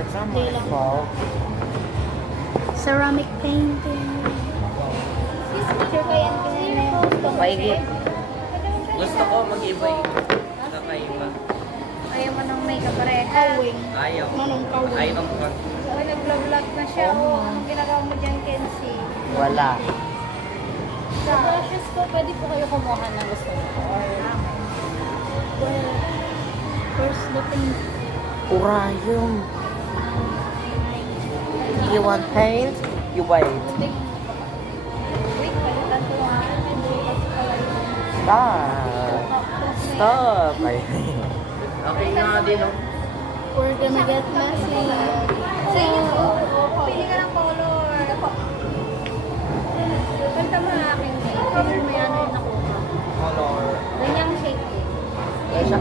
It's not my fault. Ceramic painting. Picture ko yan Paigit. Gusto ko mag-iba yung kakaiba. Ayaw mo ng makeup pareha. Kawing. Ayaw. Manong kawing. Ayaw ko. Ay, nag-vlog na siya. Oh, anong ginagawa mo dyan, Kenzie? Wala. Sa brushes ko, pwede po kayo kumuha ng gusto mo. Or, Where's the paint? Urayong. You want paint? You wait. wait, palitan ko nga. Stop. Stop. Okay nga din, oh. We're gonna get messy. Sa inyo po, pili ka ng color. Kanta mo ang aking color mo yan ay nakuha. Color. Ganyang shade din. Kaya siya